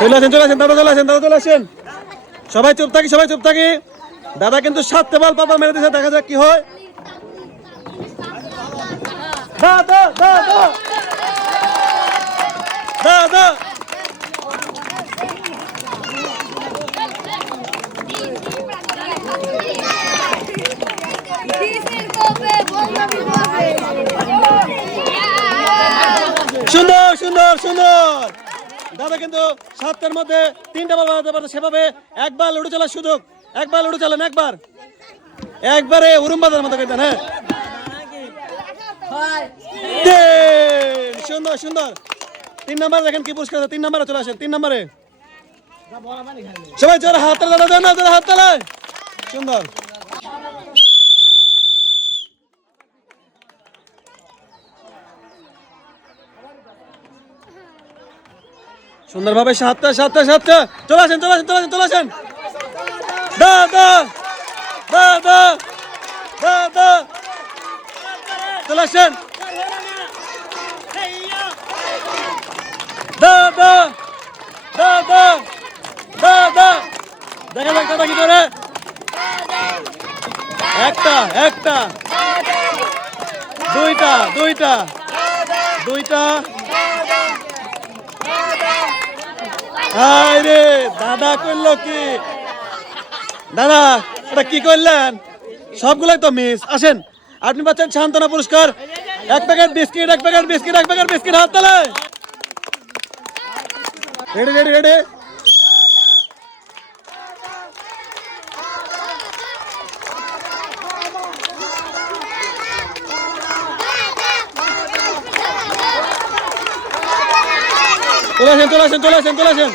চলে আসেন দাদা, চলে আসেন। সবাই চুপ থাকি। দাদা কিন্তু 7টে বল পাপা মেরে দিয়েছে, দেখা যাক কি হয়। দাদা সুন্দর। দাদা কিন্তু 7টার মধ্যে 3টা বল বানাতে পারছে, সেভাবে একবার লুডো চালার সুযোগ, একবার লুডো চালান, একবারে উরুমবাজার মতো করতেন। হ্যাঁ, সুন্দর। 3 নাম্বার দেখেন কি পুরস্কার আছে। 3 নাম্বারে চলে আসেন, 3 নাম্বারে সবাই জোরে হাত তালায়। সুন্দর। সুন্দরভাবে 7টা চলে আসেন। দাদা চলে আসেন। দাদা দেখা যাক দাদা কি করে। একটা দুইটা আরে দাদা করলো কি? দাদা এটা কি করলেন? সবগুলাই তো মিস। আসেন, আপনি পাচ্ছেন সান্ত্বনা পুরস্কার, 1 প্যাকেট বিস্কিট, হাত তালে। রেডি। চলে আসেন।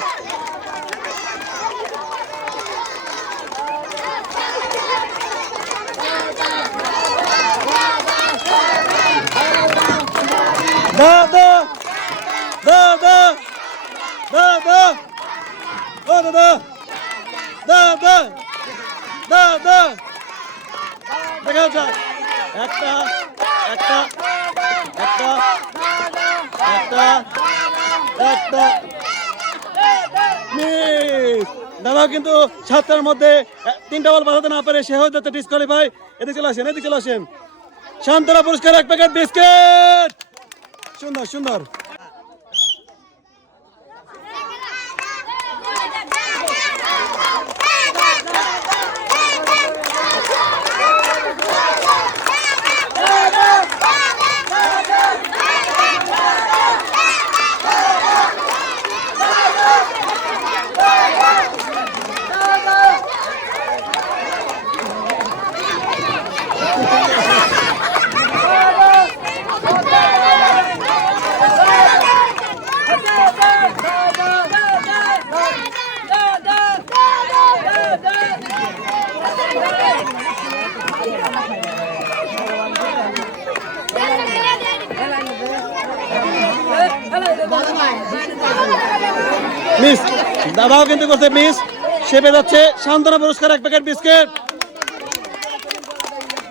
দাদা দেখা যাক। একটা দাদা কিন্তু 7টার মধ্যে 3টা বল বাজাতে না পারে, সে হয়ে যাচ্ছে ডিসকোয়ালিফাই। এদিকে চলে আসেন। সান্ত্বনা পুরস্কার 1 প্যাকেট বিস্কিট। সুন্দর। মিস দাদাও কিন্তু করছে মিস। সে পেয়ে যাচ্ছে সান্ত্বনা পুরস্কার 1 প্যাকেট বিস্কিট।